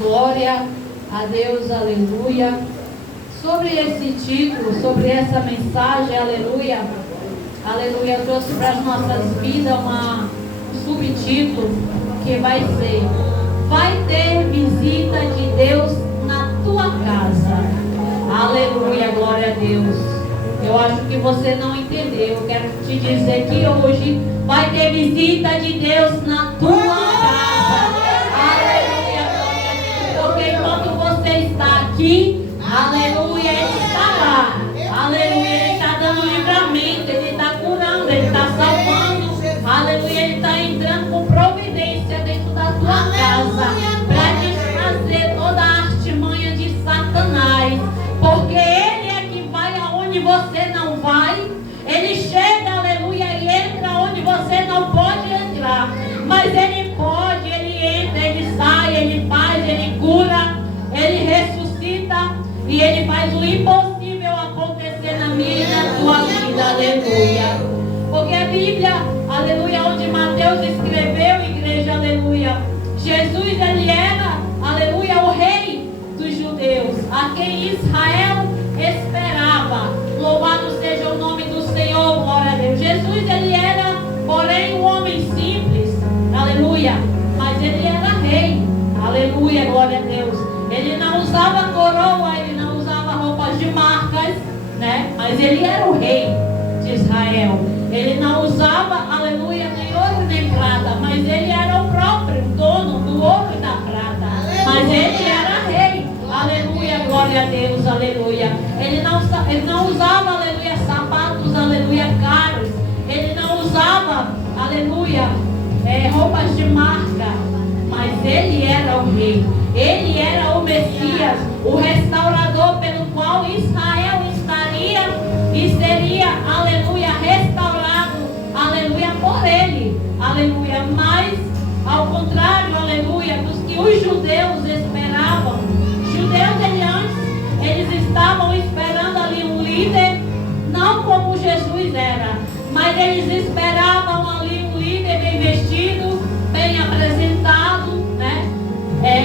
Glória a Deus, aleluia. Sobre esse título, sobre essa mensagem, aleluia, aleluia, eu trouxe para as nossas vidas um subtítulo que vai ser: vai ter visita de Deus na tua casa. Aleluia, glória a Deus. Eu acho que você não entendeu. Eu quero te dizer que hoje vai ter visita de Deus na tua casa. Aleluia, glória a Deus. Porque enquanto você está aqui, aleluia, Ele está lá. Aleluia, Ele está dando livramento, Ele está curando, Ele está salvando. Aleluia, Ele está entrando com providência dentro da tua casa para desfazer toda a artimanha de Satanás. Porque Ele é que vai aonde você não vai. Ele chega, aleluia, e entra onde você não pode entrar. Mas Ele pode, Ele entra, Ele sai, Ele faz, Ele cura, Ele ressuscita. E Ele faz o impossível acontecer na minha e na tua vida, aleluia. Porque a Bíblia, aleluia, onde Mateus escreveu, igreja, aleluia, Jesus, Ele era, aleluia, o rei dos judeus, a quem Israel esperava. Louvado seja o nome do Senhor, glória a Deus. Jesus, Ele era, porém, um homem simples, aleluia, mas Ele era rei, aleluia, glória a Deus. Ele não usava coroa, Ele não usava roupas de marcas, né? Mas Ele era o rei de Israel. Ele não usava, aleluia, nem ouro nem prata, mas Ele era o próprio dono do ouro e da prata. Mas Ele era rei, aleluia, glória a Deus, aleluia. Ele não usava, aleluia, sapatos, aleluia, caros. Ele não usava, aleluia, roupas de marca, mas Ele era o rei. Ele era o Messias, o restaurador pelo qual Israel estaria e seria, aleluia, restaurado, aleluia, por Ele, aleluia. Mas, ao contrário, aleluia, dos que os judeus esperavam, eles estavam esperando ali um líder, não como Jesus era, mas eles esperavam ali um líder bem vestido, bem apresentado, né?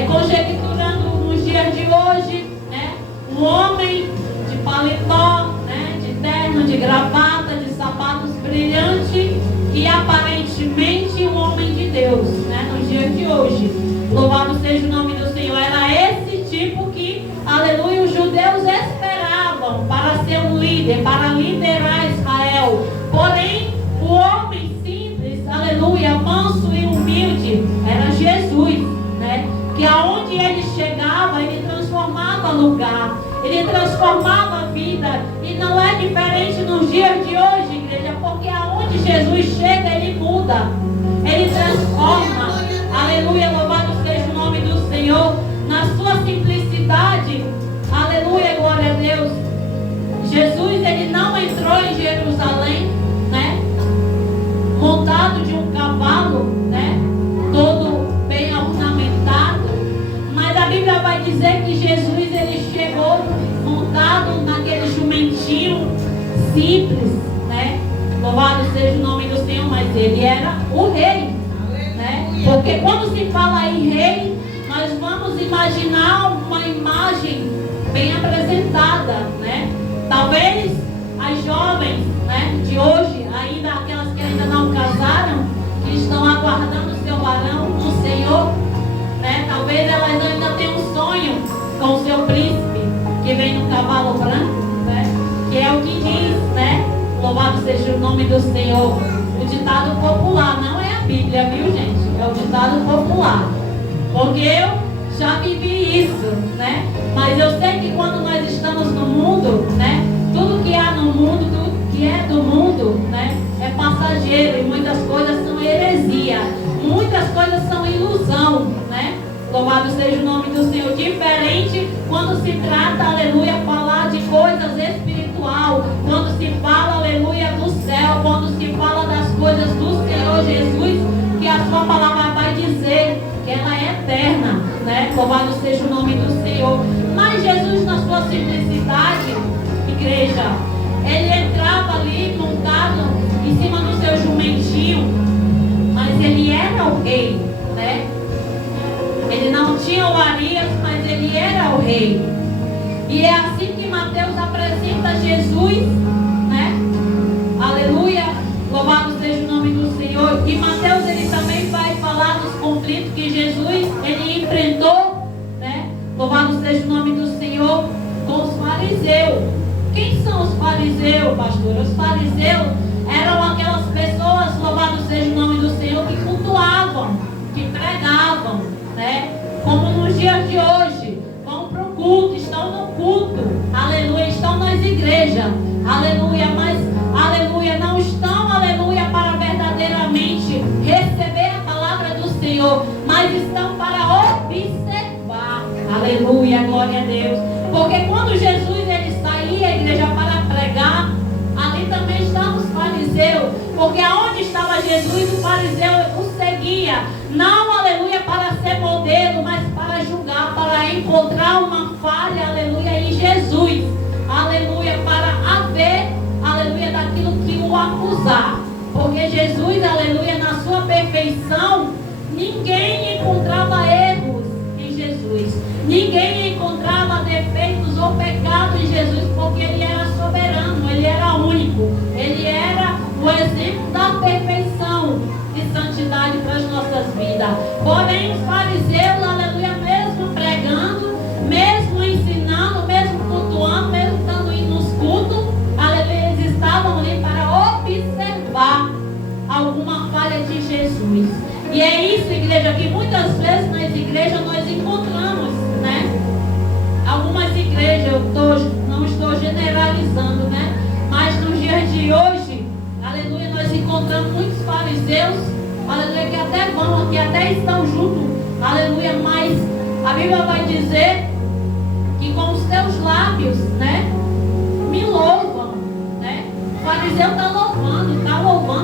Conjecturando nos dias de hoje, né? Um homem de paletó, né? De terno, de gravata, de sapatos brilhantes e aparentemente um homem de Deus, né? Nos dias de hoje. Louvado seja o nome do Senhor. Era esse tipo que, aleluia, os judeus esperavam para ser um líder, para liderar Israel. Porém, o homem simples, aleluia, manso e humilde, era Jesus, né? Que aonde ele chegava, ele transformava lugar, ele transformava a vida. E não é diferente nos dias de hoje, igreja, porque aonde Jesus chega, ele muda, ele transforma. Aleluia, louvado seja o nome do Senhor. Na sua simplicidade, aleluia, glória a Deus. Jesus, ele não entrou em Jerusalém, né? Montado de um cavalo, né? Todo bem ornamentado. Mas a Bíblia vai dizer que Jesus, ele chegou montado naquele jumentinho simples, né? Louvado seja o nome do Senhor, mas ele era o rei, né? Porque quando se fala em rei, nós vamos imaginar uma imagem bem apresentada, né? Talvez as jovens, né, de hoje, ainda aquelas que ainda não casaram, que estão aguardando o seu varão no Senhor, né? Talvez elas ainda tenham um sonho com o seu príncipe, que vem no cavalo branco, né? Que é o que diz, né? Louvado seja o nome do Senhor. O ditado popular, não é a Bíblia, viu, gente? É o ditado popular. Porque eu já vivi isso, né? Mas eu sei que quando nós estamos no mundo, né? Tudo que há no mundo, tudo que é do mundo, né? É passageiro e muitas coisas são heresia. Muitas coisas são ilusão, né? Louvado seja o nome do Senhor. Diferente quando se trata, aleluia, falar de coisas espiritual. Quando se fala, aleluia, do céu. Quando se fala das coisas do Senhor Jesus, que a sua palavra vai dizer que ela é eterna, né? Louvado seja o nome do Senhor. Mas Jesus, na sua simplicidade, igreja, ele entrava ali montado em cima do seu jumentinho, mas ele era o rei, né? Ele não tinha o Zacarias, mas ele era o rei. E é assim que Mateus apresenta Jesus, né? Aleluia, louvado seja o nome do Senhor. E Mateus, ele também vai falar dos conflitos que Jesus, ele enfrentou, né? Louvado seja o nome do Senhor, com os fariseus. Quem são os fariseus, pastor? Os fariseus eram aquelas pessoas, louvado seja o nome do Senhor, que cultuavam, que pregavam, né? Como nos dias de hoje, vão para o culto, estão no culto, aleluia, estão nas igrejas, aleluia, mas, aleluia, não estão, aleluia, para verdadeiramente receber a palavra do Senhor, mas estão para observar, aleluia, glória a Deus, porque quando Jesus, ele saía a igreja para pregar, ali também estavam os fariseus, porque aonde estava Jesus, o fariseu o seguia, não, aleluia, para ser modelo, mas para julgar, para encontrar uma falha, aleluia, em Jesus, aleluia, para haver, aleluia, daquilo que o acusar, porque Jesus, aleluia, na sua perfeição, ninguém encontrava erros em Jesus, ninguém encontrava defeitos ou pecados em Jesus, porque ele era soberano, ele era único, ele era o exemplo da perfeição de santidade para as nossas vidas. Porém, os fariseus, aleluia, mesmo pregando, mesmo ensinando, mesmo cultuando, mesmo estando indo nos cultos, aleluia, eles estavam ali para observar alguma falha de Jesus. E é isso, igreja, que muitas vezes nas igrejas nós encontramos, né? Algumas igrejas, não estou generalizando, né? Mas nos dias de hoje, aleluia, nós encontramos muitos fariseus, aleluia, que até vão, que até estão juntos, aleluia, mas a Bíblia vai dizer que com os teus lábios, né, me louvam, né? O fariseu está louvando,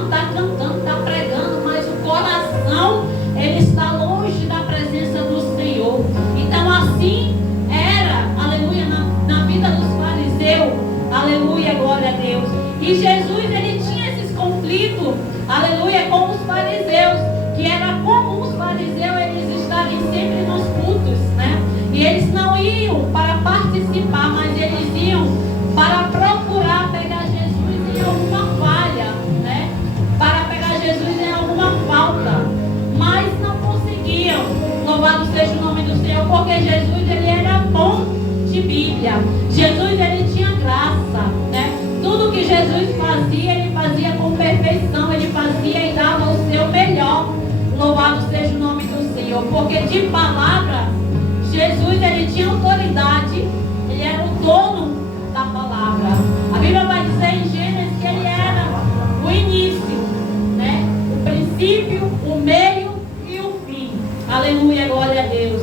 está cantando, está pregando, mas o coração, ele está longe da presença do Senhor. Então assim era, aleluia, na vida dos fariseus, aleluia, glória a Deus. E Jesus, ele tinha esses conflitos, aleluia, com os fariseus, que era comum os fariseus eles estarem sempre nos cultos, né? E eles não iam para participar, mas eles iam para procurar pegar Jesus em alguma falha, né? Para pegar Jesus em alguma falta, mas não conseguiam. Louvado seja o nome do Senhor, porque Jesus, ele era bom de Bíblia. Jesus, ele tinha graça, né? Tudo que Jesus fazia, ele fazia com perfeição, ele fazia e dava o seu melhor. Louvado seja o nome do Senhor, porque de palavra, Jesus, ele tinha autoridade, ele era o dono da palavra. A Bíblia vai dizer em Gênesis que ele era o início, né? O princípio, o meio e o fim. Aleluia, glória a Deus.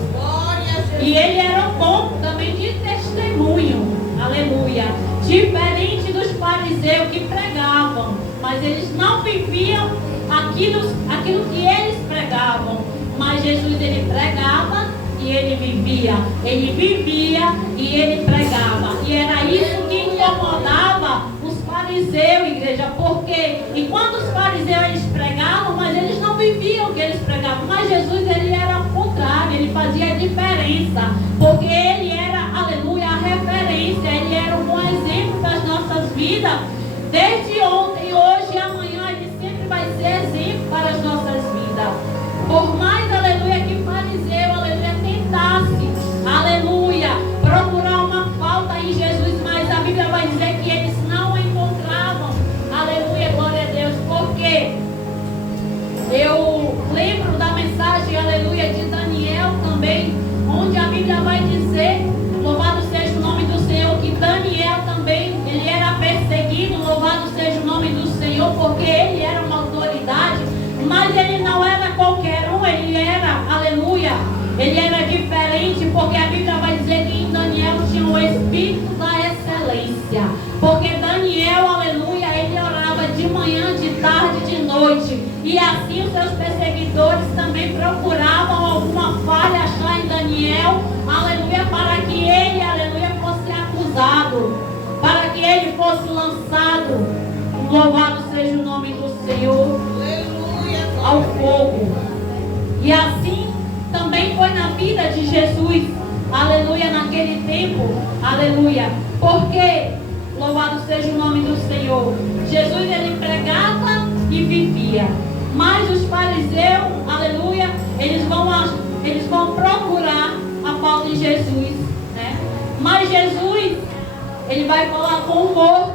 E ele era bom também de testemunho. Aleluia. Diferente dos fariseus que pregavam, mas eles não viviam aquilo que eles pregavam. Mas Jesus, ele pregava e ele vivia. Ele vivia e ele pregava. E era isso que incomodava os fariseus, igreja. Porque enquanto os fariseus eles pregavam, mas eles não viviam o que eles pregavam. Mas Jesus, ele era o contrário, ele fazia a diferença. Porque ele era, aleluia, a referência. Ele era um bom exemplo das nossas vidas. Desde ontem, hoje e amanhã, ele sempre vai ser exemplo para as nossas vidas. Por mais, aleluia, que fariseu, aleluia, tentasse, aleluia, procurar uma falta em Jesus, mas a Bíblia vai dizer que eles não encontravam, aleluia, glória a Deus, porque eu lembro da mensagem, aleluia, de Daniel também, onde a Bíblia vai dizer, louvado seja o nome do Senhor, que Daniel também, ele era perseguido, louvado seja o nome do Senhor, porque ele era uma autoridade, mas ele não era qualquer um, ele era, aleluia, ele era diferente, porque a Bíblia vai dizer que em Daniel tinha o espírito da excelência, porque Daniel, aleluia, ele orava de manhã, de tarde, de noite, e assim os seus perseguidores também procuravam alguma falha achar em Daniel, aleluia, para que ele, aleluia, fosse acusado, para que ele fosse lançado, louvado seja o nome do Senhor, ao fogo. E assim também foi na vida de Jesus. aleluia, naquele tempo, aleluia, porque, louvado seja o nome do Senhor, Jesus ele pregava e vivia, mas os fariseus, aleluia, eles vão procurar a falta em Jesus, né? Mas Jesus, ele vai falar com o morto,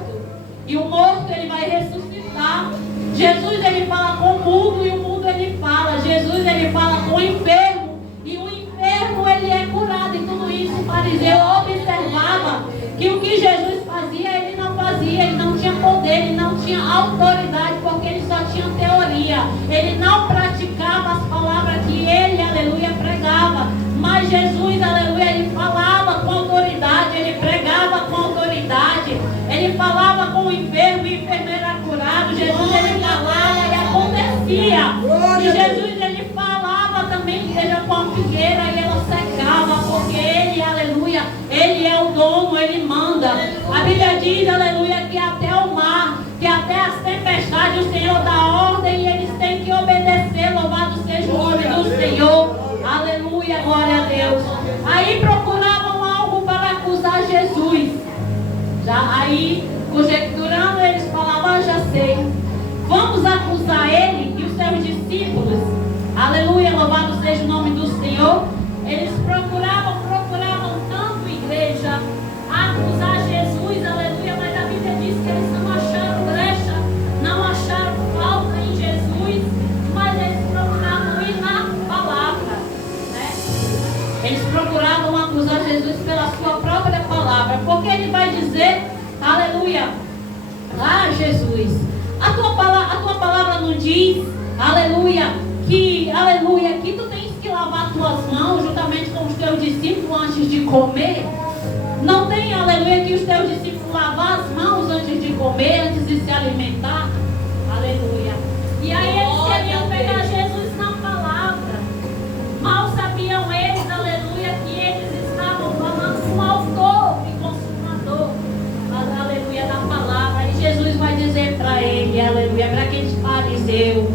e o morto ele vai ressuscitar. Jesus ele fala com o mudo, e o mudo ele fala. Jesus ele fala com o enfermo, e o enfermo ele é curado. E tudo isso o fariseu observava que o que Jesus fazia, ele não fazia, ele não tinha poder, ele não tinha autoridade, porque ele só tinha teoria. Ele não praticava as palavras que ele, aleluia, pregava. Mas Jesus, aleluia, ele falava com autoridade, ele pregava com autoridade, ele falava com o enfermo era curado. Jesus ele falava e acontecia. E Jesus ele falava também, seja com a figueira, e ela secava, porque ele, aleluia, ele é o dono, ele manda. A Bíblia diz, aleluia, que até o mar, que até as tempestades o Senhor dá ordem e eles têm que obedecer. Louvado seja o nome do Senhor. Aleluia, glória a Deus. Aí procuravam algo para acusar Jesus. Já aí, conjecturando, eles falavam, já sei, vamos acusar ele e os seus discípulos. Aleluia, louvado seja o nome do Senhor. Eles procuravam tanto, igreja, acusar Jesus, aleluia, mas a Bíblia diz que eles não acharam brecha, não acharam falta em Jesus, mas eles procuravam ir na palavra, né? Eles procuravam acusar Jesus pela sua própria palavra, porque ele vai dizer, aleluia, Jesus, a tua palavra não diz, aleluia, que tu tens que lavar tuas mãos juntamente com os teus discípulos antes de comer? Não tem, aleluia, que os teus discípulos lavar as mãos antes de comer, antes de se alimentar? Aleluia. E aí eles queriam pegar Jesus na palavra. Mal sabiam eles, aleluia, que eles estavam falando com o autor e consumador, aleluia, da palavra. E Jesus vai dizer para ele, aleluia, para aqueles fariseus: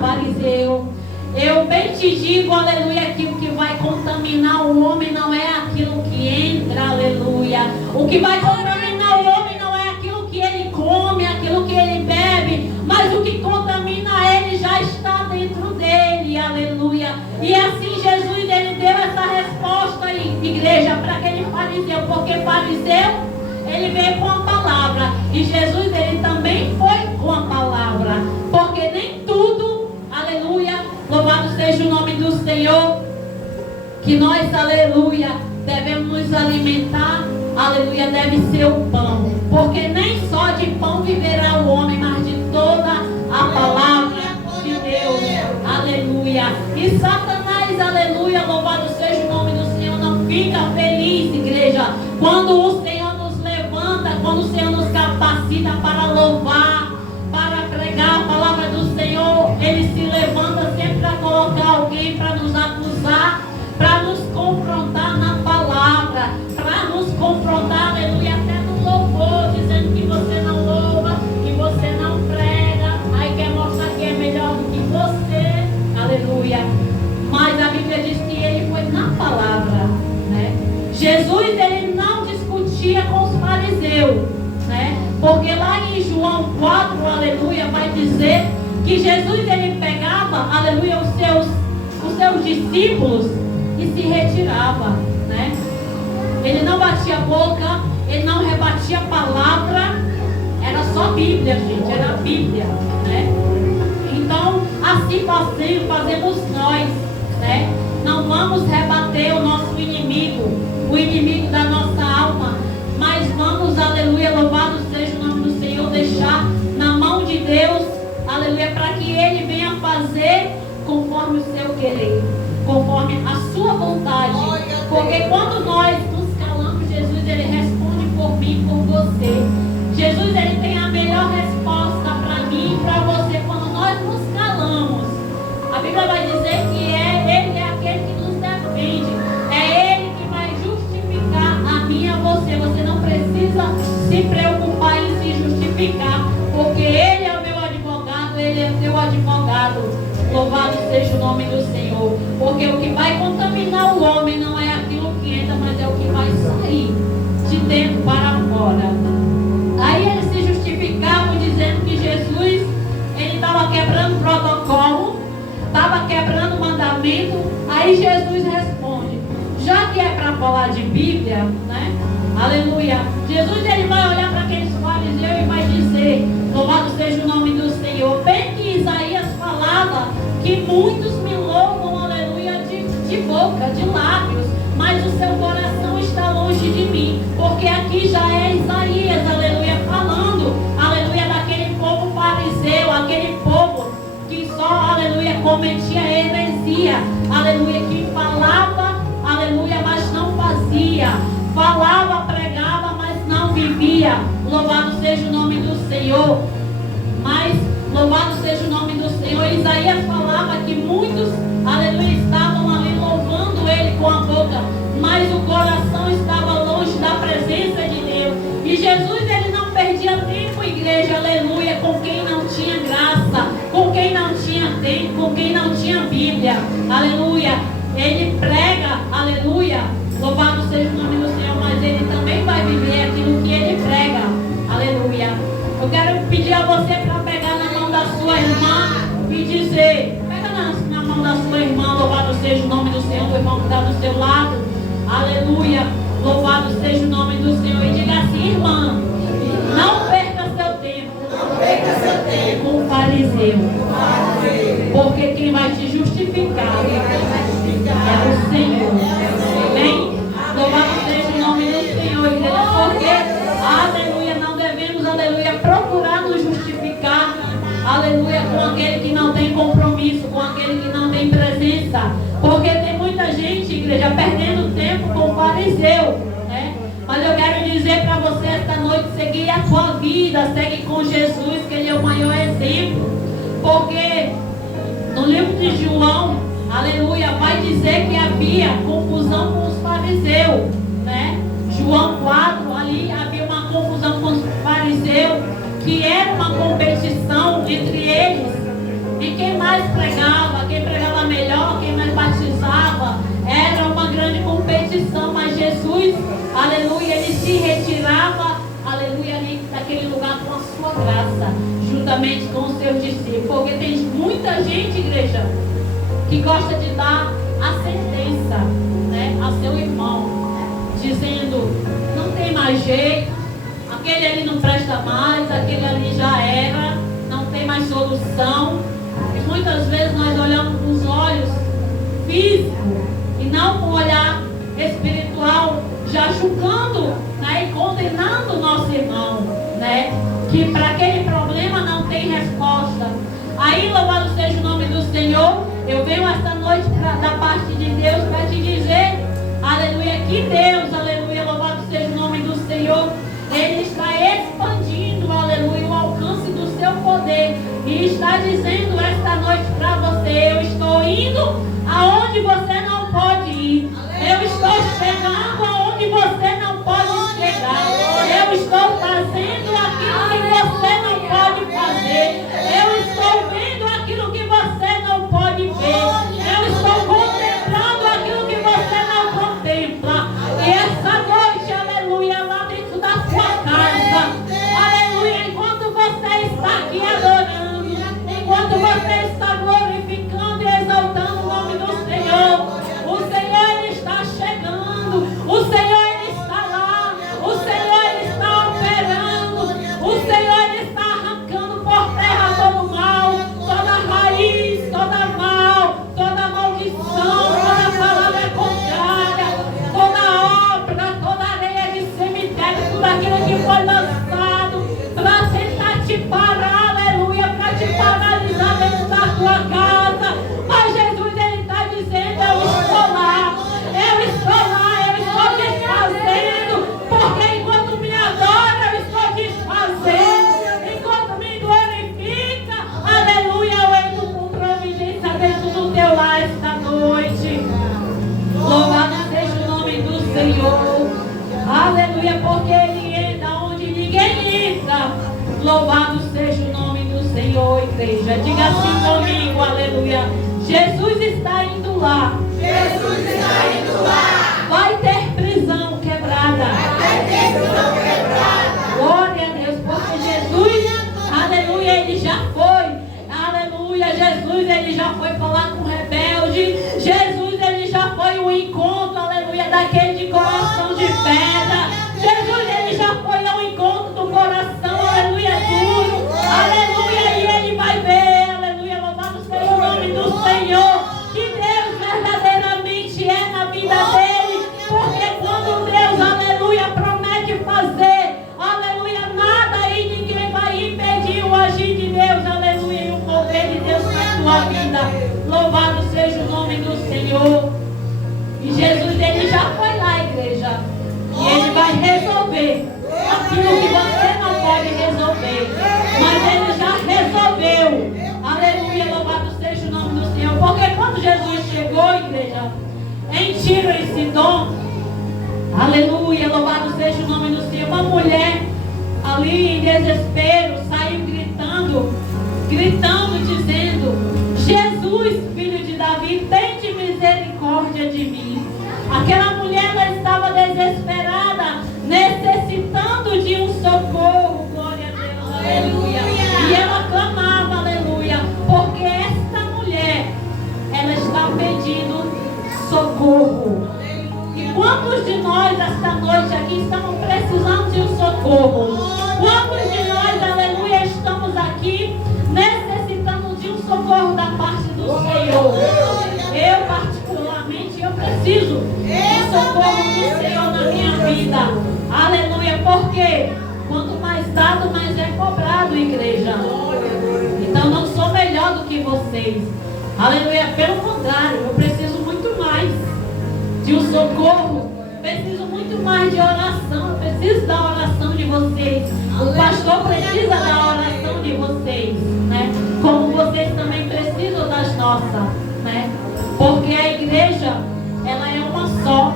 fariseu, eu bem te digo, aleluia, que o que vai contaminar o homem não é aquilo que entra, aleluia. O que vai contaminar o homem não é aquilo que ele come, aquilo que ele bebe, mas o que contamina ele já está dentro dele, aleluia. E assim Jesus, ele deu essa resposta, igreja, para aquele fariseu, porque fariseu, ele veio com a palavra, e Jesus, ele também foi com a palavra, porque nem tudo, aleluia, louvado seja o nome do Senhor, que nós, aleluia, devemos nos alimentar, aleluia, deve ser o pão, porque nem só de pão viverá o homem, mas de toda a palavra de Deus, aleluia. E Satanás, aleluia, louvado seja o nome do Senhor, não fica feliz, igreja, quando o Senhor nos levanta, quando o Senhor nos capacita para louvar, para pregar a palavra do Senhor. Ele se levanta sempre para colocar alguém para nos acusar, para nos confrontar na palavra, para nos confrontar, aleluia, até no louvor, dizendo que você não louva, que você não prega, aí quer mostrar que é melhor do que você, aleluia. Mas a Bíblia diz que ele foi na palavra, né? Jesus, ele não discutia com os fariseus, né? Porque lá em João 4, aleluia, vai dizer que Jesus, ele pegava, aleluia, os seus discípulos e se retirava, né? Ele não batia a boca, ele não rebatia a palavra, era só Bíblia, gente, era a Bíblia, né? Então, assim fazemos nós, né? Não vamos rebater o nosso inimigo, o inimigo da nossa alma, mas vamos, aleluia, louvado seja o nome do Senhor, deixar na mão de Deus, aleluia, para que Ele venha fazer conforme o seu querer, conforme a sua vontade, porque quando nós nos calamos, Jesus, ele responde por mim, por você. Jesus, ele tem a melhor resposta para mim e para você quando nós nos calamos. A Bíblia vai dizer que Ele é aquele que nos defende, é Ele que vai justificar a mim e a você. Você não precisa se preocupar em se justificar, porque Ele é o meu advogado, Ele é o teu advogado. Louvado seja o nome do Senhor, porque o que vai contaminar o homem não é aquilo que Aí Jesus responde, já que é para falar de Bíblia, né? Aleluia. Jesus ele vai olhar para aqueles fariseus e vai dizer, louvado seja o nome do Senhor. Bem que Isaías falava que muitos me louvam, aleluia, de boca, de lábios, mas o seu coração está longe de mim. Porque aqui já é Isaías, aleluia, falando, aleluia, daquele povo fariseu, aquele povo que só, aleluia, cometia heresia, aleluia, que falava, aleluia, mas não fazia, falava, pregava, mas não vivia. Louvado seja o nome do Senhor. Mas, louvado seja o nome do Senhor. Isaías falava que muitos, aleluia, estavam ali louvando ele com a boca, mas o coração estava longe da presença de Deus. E Jesus, ele não perdia tempo, igreja, aleluia, com quem não tinha graça, com quem não tinha tempo, com quem não tinha Bíblia, aleluia. Ele prega, aleluia, louvado seja o nome do Senhor, mas ele também vai viver aquilo que ele prega, aleluia. Eu quero pedir a você para pegar na mão da sua irmã e dizer, pega na mão da sua irmã, louvado seja o nome do Senhor, o irmão que está do seu lado, aleluia, louvado seja o nome do Senhor, e diga assim, irmã, não perca seu tempo com o fariseu, porque quem vai te justificar é o Senhor. Amém? Louvado seja o nome do Senhor, igreja, porque, aleluia, não devemos, aleluia, procurar nos justificar, aleluia, com aquele que não tem compromisso, com aquele que não tem presença, porque tem muita gente, igreja, perdendo tempo com o fariseu, né? Mas eu quero dizer para você esta noite, seguir a sua vida, segue com Jesus, que ele é o maior exemplo, porque no livro de João, aleluia, vai dizer que havia confusão com os fariseus, né? João 4, ali havia uma confusão com os fariseus, que era uma competição entre eles, e quem mais pregava, quem pregava melhor, quem mais batizava, era uma grande competição, mas Jesus, aleluia, ele se retirava, aleluia, ali daquele lugar com a sua graça, juntamente com os seus discípulos, porque tem muita gente, igreja, que gosta de dar a sentença, né, a seu irmão, dizendo, não tem mais jeito, aquele ali não presta mais, aquele ali já era, não tem mais solução. E muitas vezes nós olhamos com os olhos físicos e não com o olhar espiritual, já julgando, né, e condenando o nosso irmão, né, que para aquele problema não tem resposta. Aí, louvado seja o nome do Senhor, eu venho esta noite da parte de Deus para te dizer, aleluia, que Deus, aleluia, louvado seja o nome do Senhor, ele está expandindo, aleluia, o alcance do seu poder, e está dizendo esta noite para você, eu estou indo aonde você não pode ir, eu estou chegando aonde você não pode chegar, eu estou fazendo aquilo que você não pode fazer, eu estou vendo aquilo que você não pode ver, eu estou contemplando aquilo que você não contempla, e essa noite, aleluia, lá dentro da sua casa, aleluia, enquanto você está aqui adorando, enquanto você está glorificando e exaltando o nome do Senhor, o Senhor, ele está chegando, o Senhor, ele está lá, o Senhor, ele está operando, o Senhor, ele está arrancando por terra todo mal, toda raiz, toda mal, toda maldição, toda palavra contrária, toda obra, toda areia de cemitério, tudo aquilo que foi lançado para tentar te parar, aleluia, para te paralisar dentro da tua casa. Mas Jesus, ele está dizendo, eu estou lá, eu estou lá, eu estou desfazendo, porque enquanto me adora, eu estou desfazendo, enquanto me glorifica, aleluia, eu entro com providência dentro do teu lar esta noite. Louvado seja o nome do Senhor, aleluia, porque ele entra onde ninguém entra. Louvado seja o nome do Senhor, igreja. Diga assim comigo, aleluia. Jesus está indo lá. Jesus está indo lá. Vai ter prisão quebrada. Vai ter prisão quebrada. Glória a Deus, porque Jesus, aleluia, ele já foi. Aleluia, Jesus, ele já foi falar com o rebelde. Jesus, ele resolver aquilo que você não pode resolver. Mas Ele já resolveu. Aleluia, louvado seja o nome do Senhor. Porque quando Jesus chegou, igreja, em Tiro e Sidom, aleluia, louvado seja o nome do Senhor, uma mulher ali em desespero saiu gritando, dizendo: Jesus, filho de Davi, tende misericórdia de mim. Aquela mulher, ela estava desesperada, necessitando de um socorro. Glória a Deus, aleluia. E ela clamava, aleluia, porque esta mulher, ela está pedindo socorro. E quantos de nós esta noite aqui estamos precisando de um socorro? Quantos de nós, aleluia, estamos aqui necessitando de um socorro da parte do Senhor? Eu particularmente, eu preciso de socorro do Senhor na minha vida. Aleluia, porque quanto mais dado, mais é cobrado, igreja. Então não sou melhor do que vocês. Aleluia, pelo contrário, eu preciso muito mais de um socorro, preciso muito mais de oração, eu preciso da oração de vocês. O pastor precisa da oração de vocês, né? Como vocês também precisam das nossas, né? Porque a igreja, ela é uma só.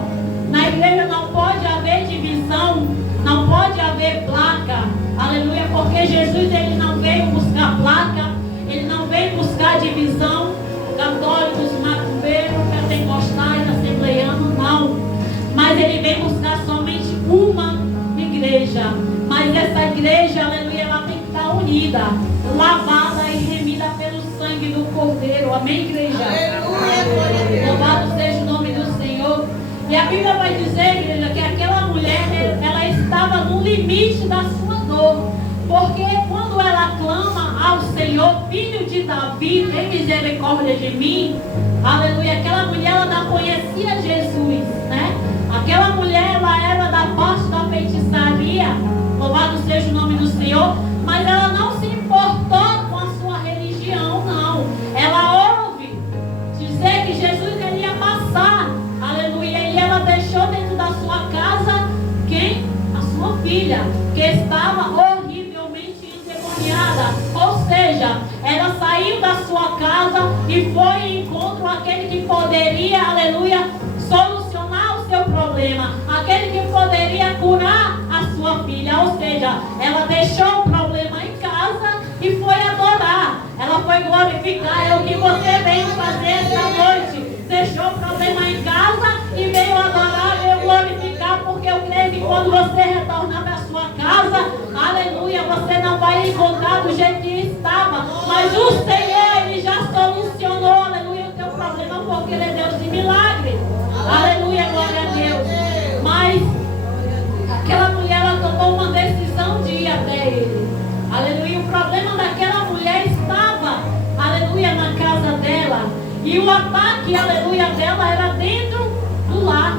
Na igreja não pode haver divisão, não pode haver placa, aleluia, porque Jesus, ele não veio buscar placa, ele não veio buscar divisão, católicos, macumbeiros, pentecostais, assembleianos, não. Mas ele vem buscar somente uma igreja. Mas essa igreja, aleluia, ela tem que estar unida, lavada e remida pelo sangue do Cordeiro. Amém, igreja? Aleluia. Louvado seja o nome do Senhor. E a Bíblia vai dizer, igreja, que aquela mulher, ela estava no limite da sua dor. Porque quando ela clama ao Senhor, filho de Davi, tem misericórdia de mim, aleluia, aquela mulher, ela não conhecia Jesus, né? Aquela mulher, ela era da parte da feitiçaria, louvado seja o nome do Senhor, mas ela não se importou com a sua religião, não. Ela ouve dizer que Jesus iria passar, aleluia, e ela deixou dentro da sua casa quem? A sua filha, que estava horrivelmente endemoniada. Ou seja, ela saiu da sua casa e foi em encontro àquele que poderia, aleluia, solucionar o seu problema, aquele que poderia curar a sua filha. Ou seja, ela deixou o problema em casa e foi adorar. Ela foi glorificar. É o que você veio fazer esta noite. Deixou o problema em casa e veio adorar, veio glorificar, porque eu creio que quando você retornar para a sua casa, aleluia, você não vai encontrar do jeito que estava, mas o Senhor, ele já solucionou, aleluia, o teu problema, porque ele é Deus de milagre. Aleluia, glória a Deus. Mas aquela mulher, ela tomou uma decisão de ir até ele. Aleluia, o problema daquela mulher estava, aleluia, na casa dela. E o ataque, aleluia, dela era dentro do lar.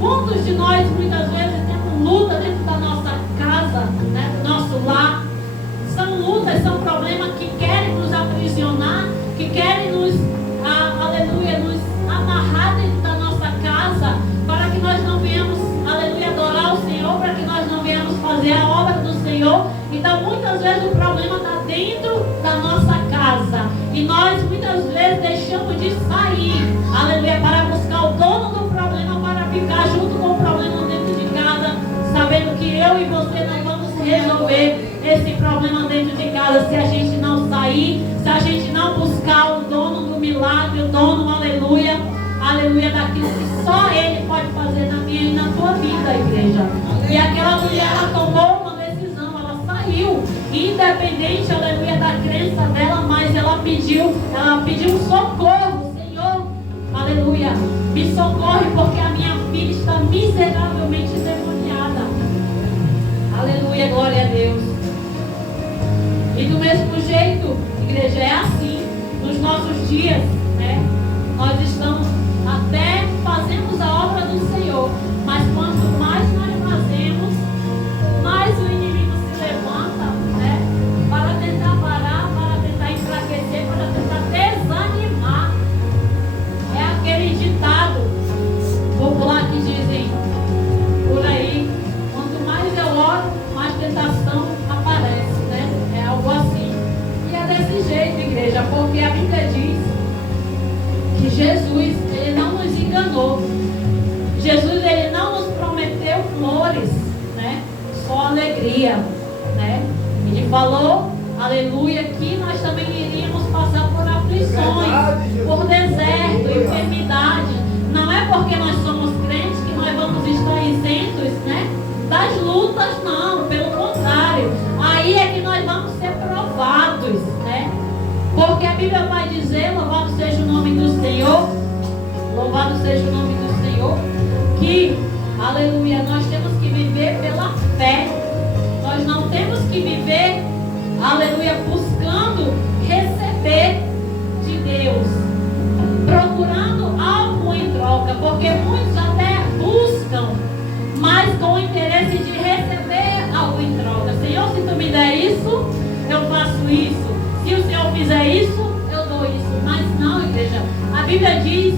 Quantos de nós, muitas vezes, temos luta dentro da nossa casa, né, do nosso lar? São lutas, são problemas que querem nos aprisionar, que querem nos, aleluia, nos amarrar dentro da nossa casa, para que nós não venhamos, aleluia, adorar o Senhor, para que nós não venhamos fazer a obra do Senhor. Então, muitas vezes o problema está dentro da nossa casa. E nós, muitas vezes, deixamos de sair, aleluia, para buscar o dono do problema, para ficar junto com o problema dentro de casa, sabendo que eu e você não vamos resolver esse problema dentro de casa se a gente não sair, se a gente não buscar o dono do milagre, o dono, aleluia, aleluia, daquilo que só Ele pode fazer na minha e na tua vida, igreja. E aquela mulher, ela tomou uma decisão, ela saiu, independente, aleluia, da crença dela, mas ela pediu socorro. Senhor, aleluia, me socorre, porque a minha filha está miseravelmente endemoniada. Aleluia, glória a Deus. E do mesmo jeito, igreja, é assim nos nossos dias, né? Nós estamos até fazemos a obra do Senhor, mas quanto mais nós fazemos, mais o inimigo se levanta, né? Para tentar parar, para tentar enfraquecer, para tentar desanimar. É aquele ditado popular que dizem por aí: Jesus, ele não nos prometeu flores, né? Só alegria, né? Ele falou, aleluia, que nós também iríamos passar por aflições, por deserto, enfermidade. Não é porque nós somos crentes que nós vamos estar isentos, né, das lutas, não, pelo contrário. Aí é que nós vamos ser provados, né? Porque a Bíblia vai dizer, louvado seja o nome do Senhor, louvado seja o nome do Senhor, que, aleluia, nós temos que viver pela fé. Nós não temos que viver, aleluia, buscando receber de Deus, procurando algo em troca, porque muitos até buscam, mas com o interesse de receber algo em troca. Senhor, se tu me der isso, eu faço isso. Se o Senhor fizer isso, eu dou isso. Mas não, igreja. A Bíblia diz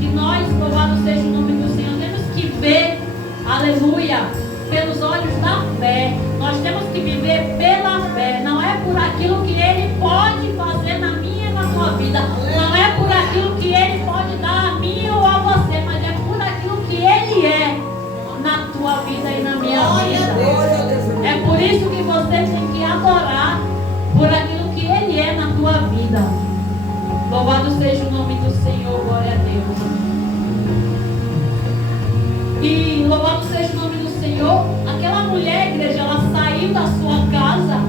que nós, louvado seja o nome do Senhor, temos que ver, aleluia, pelos olhos da fé. Nós temos que viver pela fé. Não é por aquilo que Ele pode fazer na minha e na tua vida. Não é por aquilo que Ele pode dar a mim ou a você, mas é por aquilo que Ele é na tua vida e na minha vida. É por isso que você tem que adorar por aquilo que Ele é na tua vida. Louvado seja o nome do Senhor, glória a Deus. E louvado seja o nome do Senhor. Aquela mulher, igreja, ela saiu da sua casa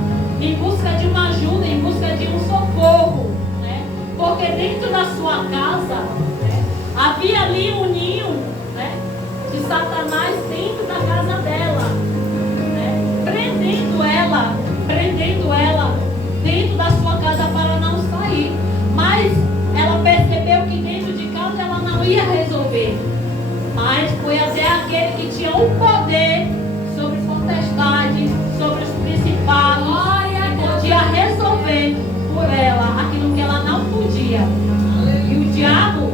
em busca de uma ajuda, em busca de um socorro, né? Porque dentro da sua casa, né, havia ali um ninho, né, de Satanás dentro da casa dela, né, prendendo ela dentro da sua casa para não sair. Mas ela percebeu que dentro de casa ela não ia resolver. Mas foi até aquele que tinha o poder sobre potestade, sobre os principados, que podia resolver por ela aquilo que ela não podia. E o diabo,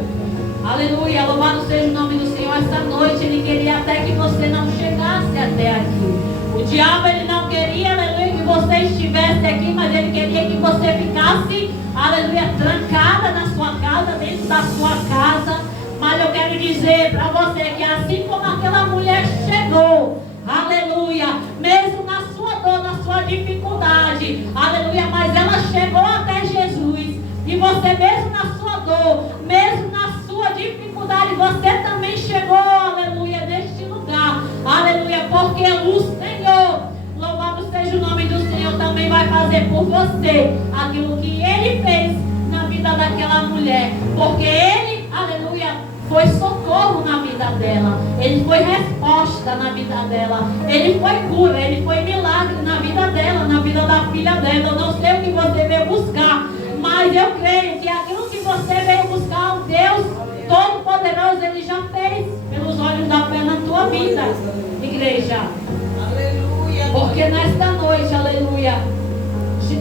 aleluia, louvado seja o nome do Senhor, essa noite ele queria até que você não chegasse até aqui. O diabo, ele não queria, aleluia, que você estivesse aqui, mas ele queria que você ficasse, aleluia, trancada na sua casa, dentro da sua casa. Mas eu quero dizer para você que assim como aquela mulher chegou, aleluia, mesmo na sua dor, na sua dificuldade, aleluia, mas ela chegou até Jesus. E você mesmo na sua dor, mesmo na sua dificuldade, você também chegou, aleluia, neste lugar, aleluia, porque o Senhor, louvado seja o nome do Senhor, também vai fazer por você aquilo que Ele fez na vida daquela mulher, porque Ele, aleluia, foi socorro na vida dela, Ele foi resposta na vida dela, Ele foi cura, Ele foi milagre na vida dela, na vida da filha dela. Eu não sei o que você veio buscar, mas eu creio que aquilo que você veio buscar, o Deus Todo-Poderoso, Ele já fez pelos olhos da fé na tua vida, igreja. Aleluia. Porque nesta noite, aleluia,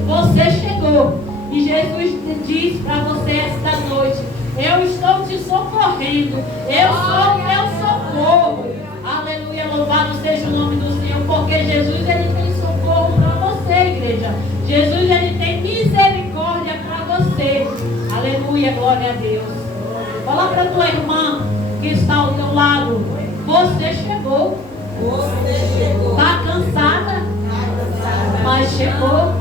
você chegou e Jesus diz para você esta noite: eu estou te socorrendo, eu sou o teu socorro. Aleluia, louvado seja o nome do Senhor, porque Jesus, Ele tem socorro para você, igreja. Jesus, Ele tem misericórdia para você. Aleluia, glória a Deus. Fala para tua irmã que está ao teu lado: você chegou. Está cansada? Mas chegou.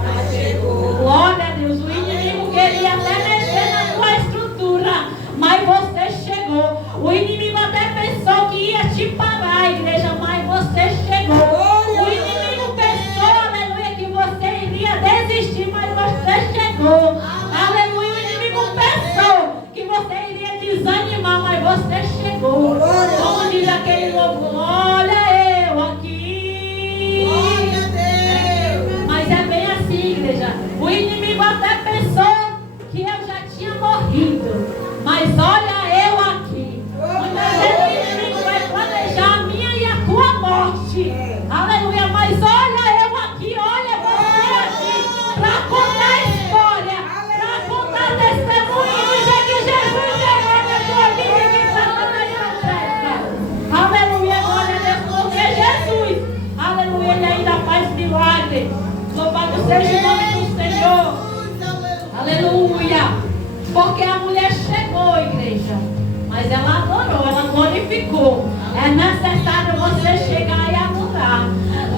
Glória a Deus. O inimigo queria até mexer na tua estrutura, mas você chegou. O inimigo até pensou que ia te parar, igreja, mas você chegou. O inimigo pensou, aleluia, que você iria desistir, mas você chegou. Aleluia. O inimigo pensou que você iria desanimar, mas você chegou. Como diz aquele louvor: olha eu aqui. Glória a Deus. Mas é bem assim, igreja. O inimigo até pensou que eu já tinha morrido, mas olha eu aqui. Muitas vezes o inimigo vai planejar a minha e a tua morte. Aleluia, mas olha eu aqui, olha você aqui, para contar a história, para contar testemunho e dizer que Jesus chegou na tua vida e que Satanás não presta. Aleluia, glória a É necessário você chegar e adorar.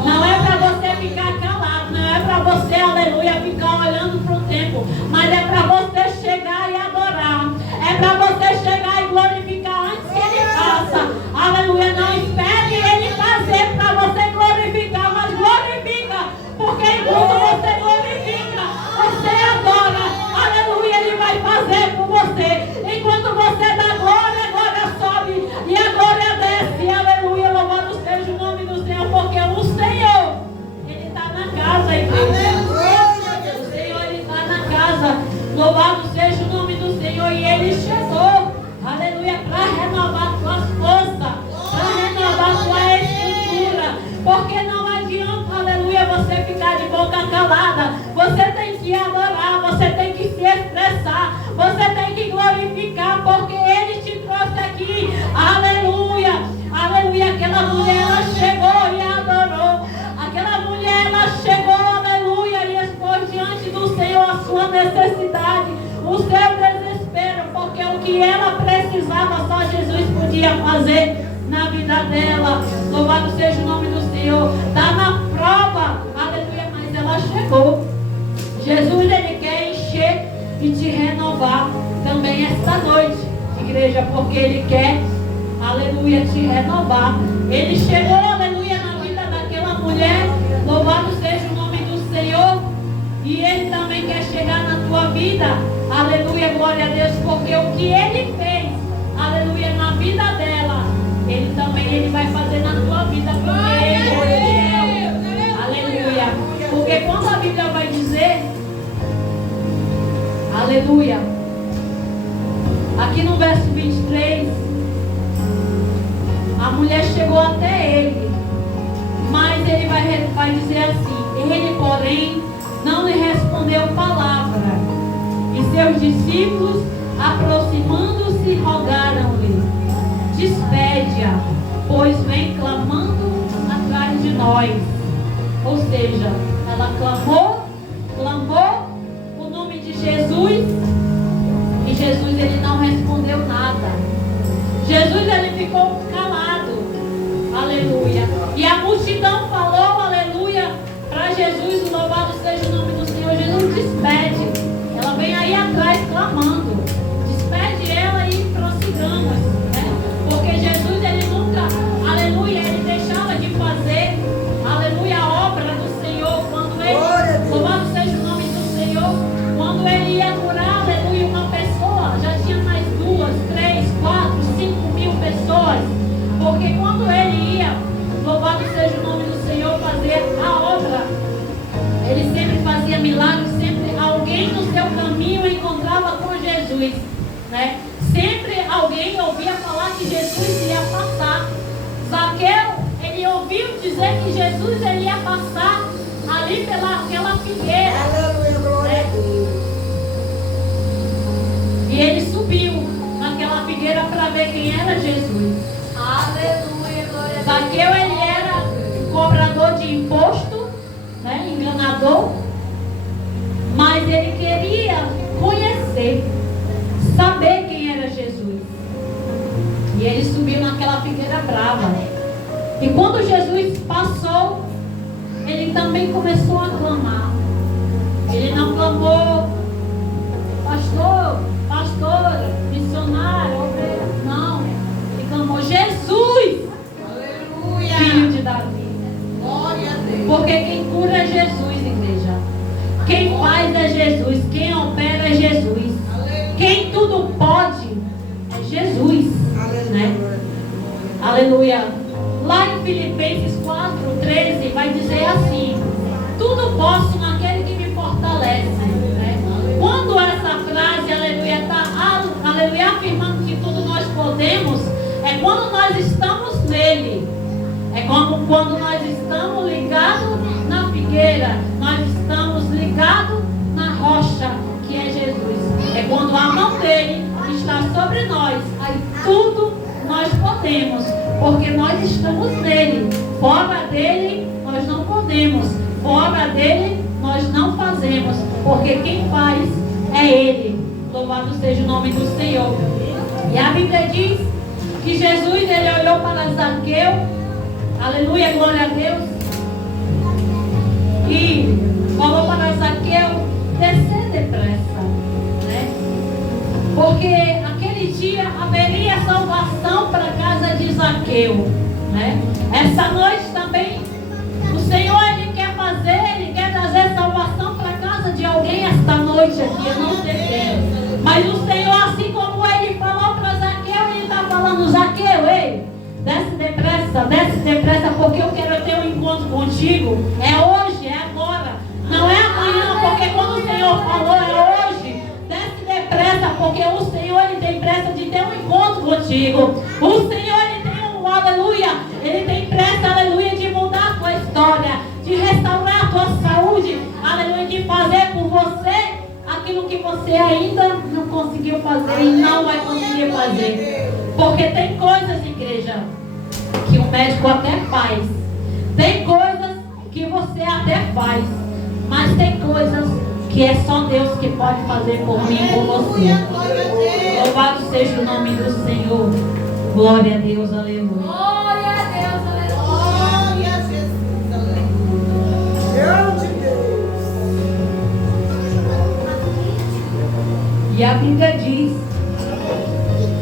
Não é para você ficar calado, não é para você, aleluia, ficar olhando para o tempo, mas é para você chegar e adorar. É para você chegar e glorificar antes que ele faça. Aleluia, não espere ele fazer para você glorificar, mas glorifica, porque enquanto você glorifica, você adora. Aleluia, ele vai fazer por você. Enquanto você dá glória, a glória sobe e a glória desce. Aleluia, louvado seja o nome do Senhor, porque o Senhor, ele está na casa, igreja. O Senhor, ele está na casa. Louvado seja o nome do Senhor, e ele chegou, aleluia, para renovar suas forças, para renovar sua estrutura, porque não adianta, aleluia, você ficar de boca calada. Você tem que adorar, você tem que se expressar, você tem que glorificar, porque ele te trouxe aqui. Aleluia, aleluia. Aquela mulher, ela chegou e adorou. Aquela mulher, ela chegou, aleluia, e expôs diante do Senhor a sua necessidade, o seu desespero, porque o que ela precisava só Jesus podia fazer na vida dela. Louvado seja o nome do Senhor. Está na prova, aleluia, mas ela chegou. Jesus, ele quer encher e te renovar também esta noite, igreja, porque ele quer, aleluia, te renovar. Ele chegou, aleluia, na vida daquela mulher. Louvado seja o nome do Senhor. E ele também quer chegar na tua vida. Aleluia, glória a Deus, porque o que ele fez, aleluia, na vida dela, ele também vai fazer na tua vida, porque ele é fiel. Aleluia. Porque quando a Bíblia vai dizer, aleluia, aqui no verso 23, a mulher chegou até ele, mas ele vai dizer assim: ele, porém, não lhe respondeu palavra. E seus discípulos, aproximando-se, rogaram-lhe: despede-a, pois vem clamando atrás de nós. Ou seja, ela clamou o nome de Jesus, e Jesus, ele não respondeu nada. Jesus, ele ficou calado. Aleluia. E a multidão falou, aleluia, para Jesus, louvado seja o nome do Senhor. Jesus, despede. Ela vem aí atrás clamando. Despede ela e prossigamos, né? Porque Jesus, ele nunca, aleluia, ele deixava de fazer, aleluia, a obra do Senhor. Quando ele, louvado seja o nome do Senhor, quando ele ia curar, aleluia, uma pessoa, já tinha mais 2, 3, 4, 5 mil pessoas. Porque quando ele ia, louvado seja o nome do Senhor, fazer a obra, ele sempre fazia milagres, sempre alguém no seu caminho encontrava com Jesus, né? Sempre alguém ouvia falar que Jesus ia passar. Zaqueu, ele ouviu dizer que Jesus, ele ia passar ali pelaquela figueira. Né? E ele subiu naquela figueira para ver quem era Jesus. Aleluia, glória a Deus. Zaqueu, ele era cobrador de imposto, né? Enganador, mas ele queria conhecer, saber quem era Jesus. E ele subiu naquela figueira brava. E quando Jesus passou, ele também começou a clamar. Ele não clamou: pastor, pastora, missionário, obreiro. Não, ele clamou: Jesus, aleluia, filho de Davi. Glória a Deus. Porque quem cura é Jesus, igreja. Quem faz é Jesus. Quem opera é Jesus. Aleluia. Quem tudo pode é Jesus. Aleluia. Né? Aleluia. Lá em Filipenses 4:13 vai dizer assim: tudo posso naquele que me fortalece. Né? Quando essa frase, aleluia, está, aleluia, afirmando que tudo nós podemos, é quando nós estamos nele. É como quando nós estamos ligados na figueira, nós estamos ligados na rocha, que é Jesus. É quando a mão dele está sobre nós, aí tudo nós podemos, porque nós estamos nele. Fora dele nós não podemos, fora dele nós não fazemos, porque quem faz é ele. Louvado seja o nome do Senhor. E a Bíblia diz que Jesus, ele olhou para Aleluia, glória a Deus. E falou para Zaqueu descer depressa, né? Porque aquele dia haveria salvação para a casa de Zaqueu, né? Essa noite também o Senhor, Ele quer fazer, Ele quer trazer salvação para a casa de alguém esta noite aqui, eu não sei quem. Mas o Senhor, assim como Ele falou para Zaqueu, Ele está falando: Zaqueu, ei, desce depressa, porque eu quero ter um encontro contigo. É hoje, é agora, não é amanhã, porque quando o Senhor falou é hoje. Desce depressa, porque o Senhor, Ele tem pressa de ter um encontro contigo. O Senhor, Ele tem aleluia, Ele tem pressa, aleluia, de mudar a tua história, de restaurar a tua saúde, aleluia, de fazer por você aquilo que você ainda não conseguiu fazer e não vai conseguir fazer. Porque tem coisas, igreja, que o médico até faz. Tem coisas que você até faz. Mas tem coisas que é só Deus que pode fazer por mim e por você. Louvado seja o nome do Senhor. Glória a Deus, aleluia. Glória a Deus, aleluia. Glória a Jesus, aleluia. Deus de Deus. E a Bíblia diz,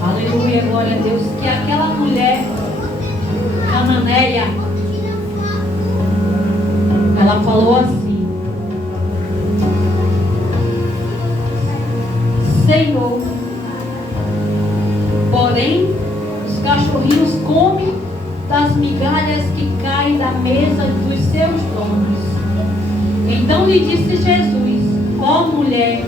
aleluia, glória a Deus, que aquela mulher cananeia, ela falou assim: Senhor, porém os cachorrinhos comem das migalhas que caem da mesa dos seus donos. Então lhe disse Jesus: ó mulher,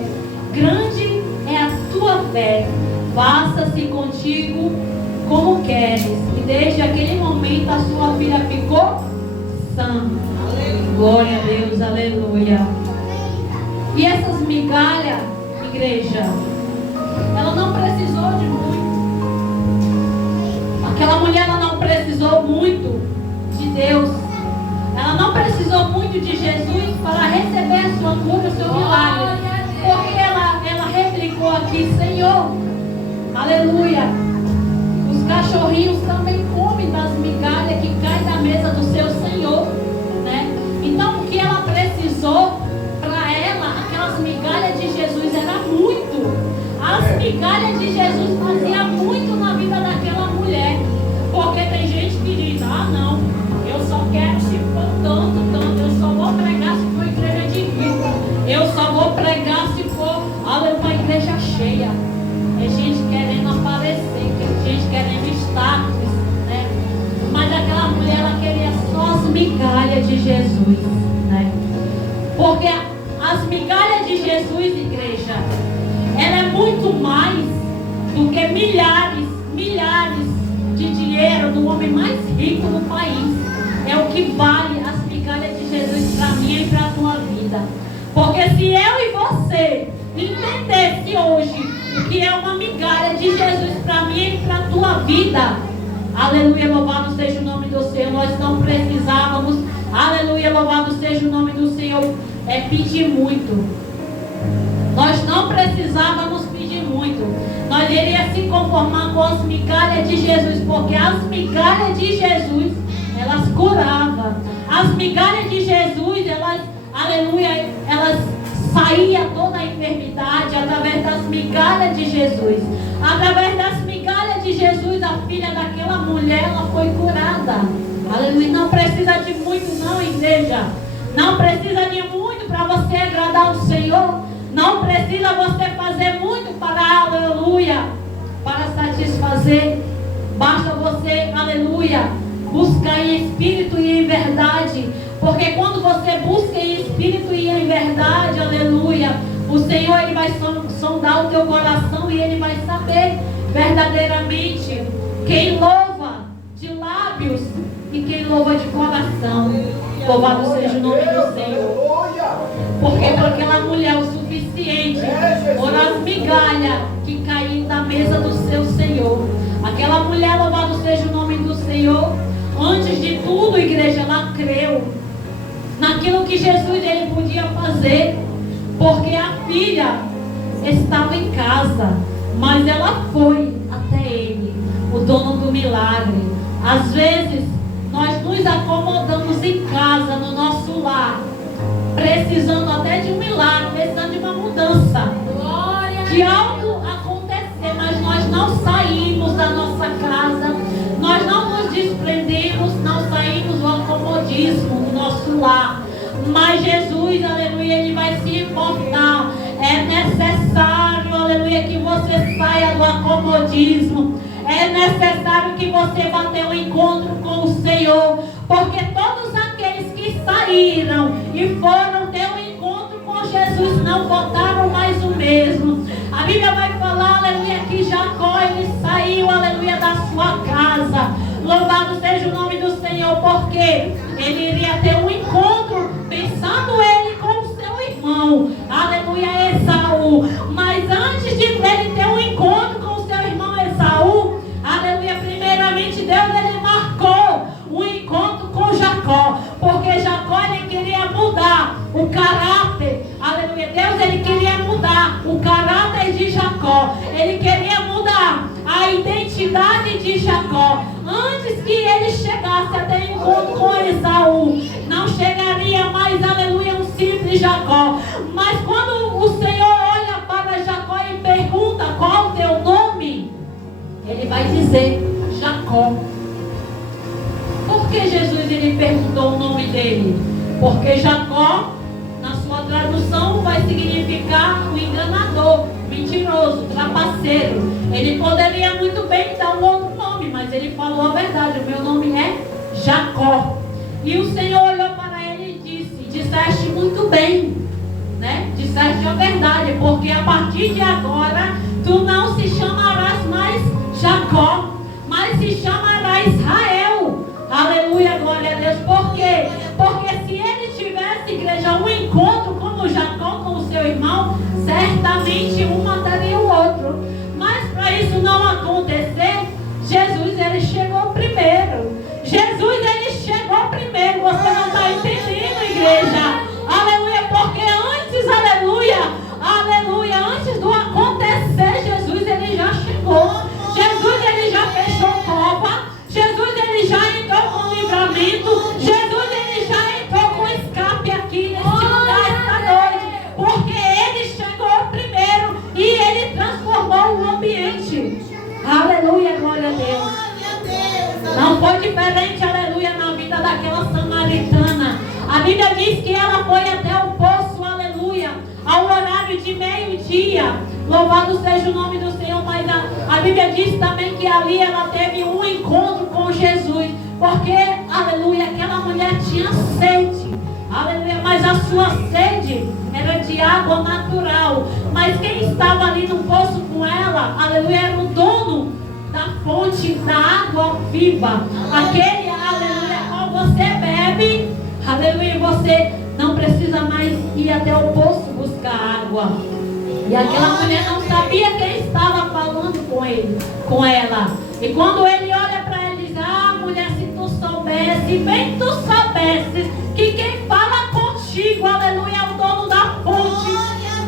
grande é a tua fé, faça-se contigo como queres. E desde aquele momento a sua filha ficou sã. Glória a Deus, aleluia. E essas migalhas, igreja, ela não precisou de muito. Aquela mulher, ela não precisou muito de Deus. Ela não precisou muito de Jesus para receber a sua cura, o seu milagre. Porque ela replicou aqui: Senhor, aleluia, os cachorrinhos também comem das migalhas que caem da mesa do seu Senhor, né? Então o que ela precisou, para ela, aquelas migalhas de Jesus era muito. As migalhas de Jesus faziam muito na vida daquela mulher. Porque tem gente que diz: ah não, eu só quero se for tanto, eu só vou pregar se for igreja de rico, eu só vou pregar se for uma igreja cheia. É gente querendo aparecer, gente querendo status, né? Mas aquela mulher, ela queria só as migalhas de Jesus, né? Porque as migalhas de Jesus, igreja, ela é muito mais do que milhares de dinheiro do homem mais rico do país. É o que vale as migalhas de Jesus para mim e para a tua vida. Porque se eu e você entendesse hoje o que é uma migalha de Jesus para mim e para a tua vida, aleluia, louvado seja o nome do Senhor, nós não precisávamos, aleluia, louvado seja o nome do Senhor, pedir muito. Nós não precisávamos pedir muito. Nós iríamos se conformar com as migalhas de Jesus, porque as migalhas de Jesus, elas curavam. As migalhas de Jesus, elas, aleluia, elas saíam toda a enfermidade através das migalhas de Jesus. Através das migalhas de Jesus, a filha daquela mulher, ela foi curada. Aleluia. Não precisa de muito não, igreja. Não precisa de muito para você agradar o Senhor. Não precisa você fazer muito para, aleluia, para satisfazer. Basta você, aleluia, buscar em espírito e em verdade. Porque quando você busca em espírito e em verdade, aleluia, o Senhor, Ele vai sondar o teu coração e Ele vai saber verdadeiramente quem louva de lábios e quem louva de coração. Louvado seja o nome do Senhor. Porque para aquela mulher o suficiente, por as migalhas que caíram da mesa do seu Senhor. Aquela mulher, louvado seja o nome do Senhor, antes de tudo, igreja, ela creu naquilo que Jesus ele podia fazer. Porque a filha estava em casa, mas ela foi até ele, o dono do milagre. Às vezes nós nos acomodamos em casa, no nosso lar, precisando até de um milagre, precisando de uma mudança, de algo acontecer, mas nós não saímos da nossa casa, nós não nos desprendemos, não saímos do acomodismo do nosso lar. Mas Jesus, aleluia, Ele vai se importar. É necessário, aleluia, que você saia do acomodismo. É necessário que você vá ter um encontro com o Senhor. Porque todos aqueles que saíram e foram ter um encontro com Jesus não voltaram mais o mesmo. A Bíblia vai falar, aleluia, que Jacó, ele saiu, aleluia, da sua casa. Louvado seja o nome do Senhor, porque ele iria ter um encontro, pensando ele com o seu irmão, aleluia, Esaú. Mas antes de ele ter um encontro com o seu irmão Esaú, aleluia, primeiramente Deus, ele marcou um encontro com Jacó, porque Jacó, ele queria mudar o caráter, aleluia, Deus, ele queria mudar o caráter de Jacó, ele queria mudar a identidade de Jacó. Antes que ele chegasse a ter encontro com Esaú, não chegaria mais, aleluia, um simples Jacó. Mas quando o Senhor olha para Jacó e pergunta qual o teu nome, ele vai dizer Jacó. Por que Jesus, ele perguntou o nome dele? Porque Jacó, na sua tradução, vai significar o enganador, mentiroso, trapaceiro. Ele poderia muito bem dar um outro nome, mas ele falou a verdade: o meu nome é Jacó. E o Senhor olhou para ele e disse: disseste muito bem, né? Disseste a verdade, porque a partir de agora tu não se chamarás mais Jacó, mas se chamarás Israel. Aleluia, glória a Deus. Por quê? Porque se ele tivesse, igreja, um encontro como Jacó com o seu irmão, certamente um mataria o outro. Mas para isso não acontecer, Jesus, ele chegou primeiro. Jesus, ele chegou primeiro. Você não está entendendo, igreja? Aleluia, porque antes, aleluia, antes do acontecer, Jesus, ele já chegou. Jesus, ele já fechou cova. Jesus, ele já entrou com livramento. Jesus, ele já entrou com escape aqui nesse lugar esta noite. Porque ele chegou primeiro e ele transformou o ambiente. Aleluia, glória a Deus. Não foi diferente, aleluia, na vida daquela samaritana. A Bíblia diz que ela foi até o poço, aleluia, ao horário de meio-dia. Louvado seja o nome do Senhor. Mas a Bíblia diz também que ali ela teve um encontro com Jesus. Porque, aleluia, aquela mulher tinha sede. Aleluia, mas a sua sede era de água natural. Mas quem estava ali no poço com ela, aleluia, era o dono da fonte da água viva. Aquele, aleluia, qual você bebe, aleluia, você não precisa mais ir até o poço buscar água. E aquela mulher não sabia quem estava falando com ele, com ela. E quando ele olha para ela e diz: ah, mulher, se tu soubesse, bem tu soubesses que quem fala contigo, aleluia, é o dono da fonte.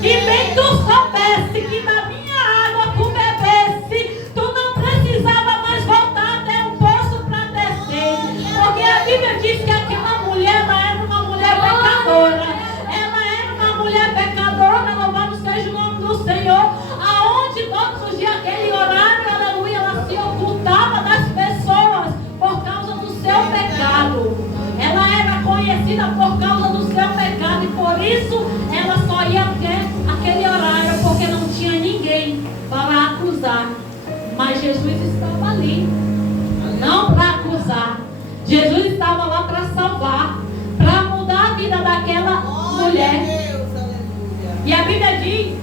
Que bem tu soubesse que da minha água tu bebesse, tu não precisava mais voltar até o poço para descer. Porque a Bíblia diz que aquela mulher, ela era uma mulher pecadora. Ela era uma mulher pecadora, louvado seja o nome do Senhor. Aonde todos os dias, aquele horário, aleluia, ela se ocultava das pessoas por causa do seu pecado. Ela era conhecida por causa do seu pecado e por isso ela só ia até aquele horário, porque não tinha ninguém para acusar. Mas Jesus estava ali, não para acusar. Jesus estava lá para salvar, para mudar a vida daquela mulher. E a Bíblia diz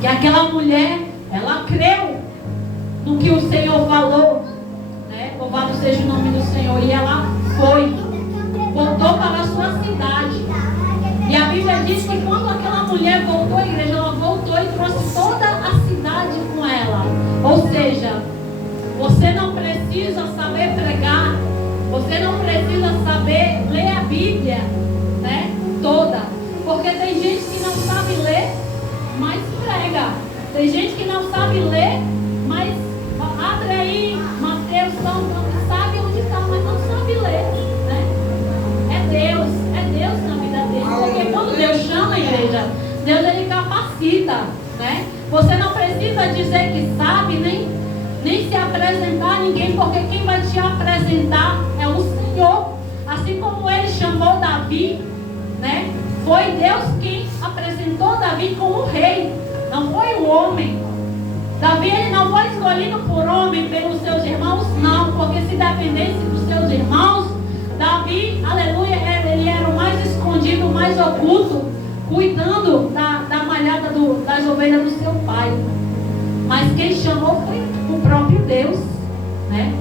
que aquela mulher, ela creu no que o Senhor falou, né? Louvado seja o nome do Senhor. E ela foi, voltou para a sua cidade. E a Bíblia diz que quando aquela mulher voltou à igreja, ela voltou e trouxe toda a cidade com ela. Ou seja, você não precisa saber pregar, você não precisa saber ler a Bíblia, né, toda. Porque tem gente que não sabe ler, mas prega. Tem gente que não sabe ler, mas abre aí Mateus, sabe onde está, mas não sabe ler. Porque quem vai te apresentar é o Senhor. Assim como ele chamou Davi, né? Foi Deus quem apresentou Davi como rei. Não foi o homem. Davi ele não foi escolhido por homem, pelos seus irmãos, não. Porque se dependesse dos seus irmãos, Davi, aleluia, ele era o mais escondido, o mais oculto, cuidando da malhada das ovelhas do seu pai. Mas quem chamou foi o próprio Deus, né?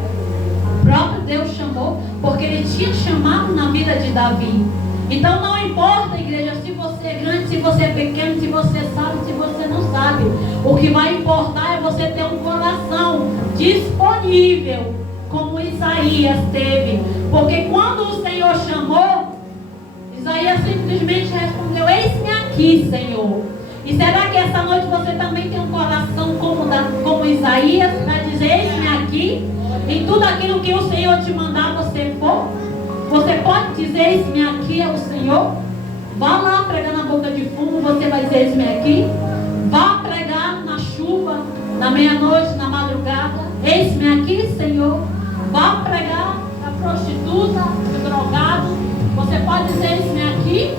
O próprio Deus chamou, porque ele tinha chamado na vida de Davi. Então não importa, igreja, se você é grande, se você é pequeno, se você sabe, se você não sabe. O que vai importar é você ter um coração disponível, como Isaías teve. Porque quando o Senhor chamou, Isaías simplesmente respondeu: eis-me aqui, Senhor. E será que essa noite você também tem um coração como Isaías, para dizer: eis-me aqui? Em tudo aquilo que o Senhor te mandar você for, você pode dizer: eis-me aqui é o Senhor? Vá lá pregar na boca de fumo, você vai dizer: eis-me aqui. Vá pregar na chuva, na meia-noite, na madrugada: eis-me aqui, Senhor. Vá pregar na prostituta, no drogado, você pode dizer: eis-me aqui.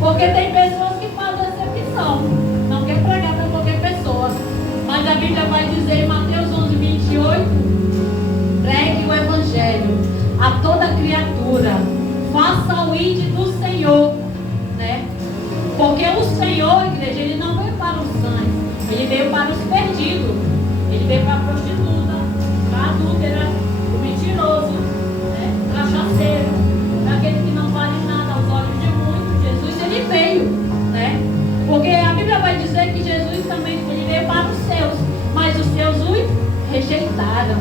Porque tem pessoas que fazem acepção, não quer pregar para qualquer pessoa. Mas a Bíblia vai dizer em Mateus 11:28, pregue o Evangelho a toda criatura, faça o ide do Senhor, né? Porque o Senhor, igreja, ele não veio para os sãs, ele veio para os perdidos, ele veio para a prostituta, para a adúltera, o mentiroso, né? O cachaceiro, para aquele que não vale nada aos olhos de muitos. Jesus, ele veio, né? Porque a Bíblia vai dizer que Jesus também ele veio para os seus, mas os seus o rejeitaram,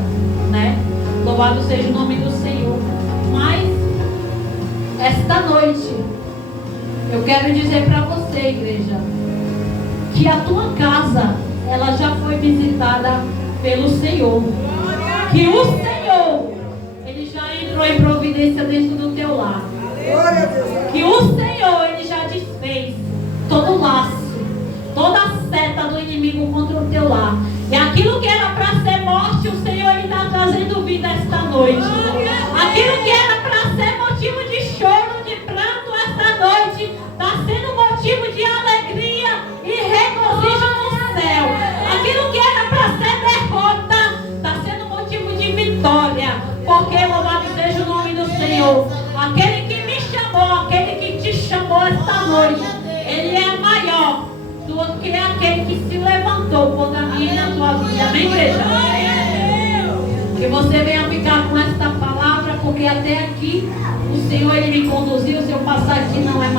né? Louvado seja o nome do Senhor. Mas esta noite eu quero dizer para você, igreja, que a tua casa ela já foi visitada pelo Senhor. Que o Senhor ele já entrou em providência dentro do teu lar. Que o Senhor ele já desfez todo o laço, toda a seta do inimigo contra o teu lar. E aquilo que era para ser morte, o Senhor ele está trazendo vida esta noite. Aquilo que era para ser motivo de choro, de pranto esta noite, está sendo motivo de alegria e regozijo no céu. Aquilo que era para ser derrota, está sendo motivo de vitória. Porque louvado seja o nome do Senhor. Aquele que me chamou, aquele que te chamou esta noite, ele é maior do que aquele que se levantou contra mim na tua vida. Amém, igreja? Que você venha ficar com esta palavra, porque até aqui o Senhor ele me conduziu. Se eu passar aqui não é mais.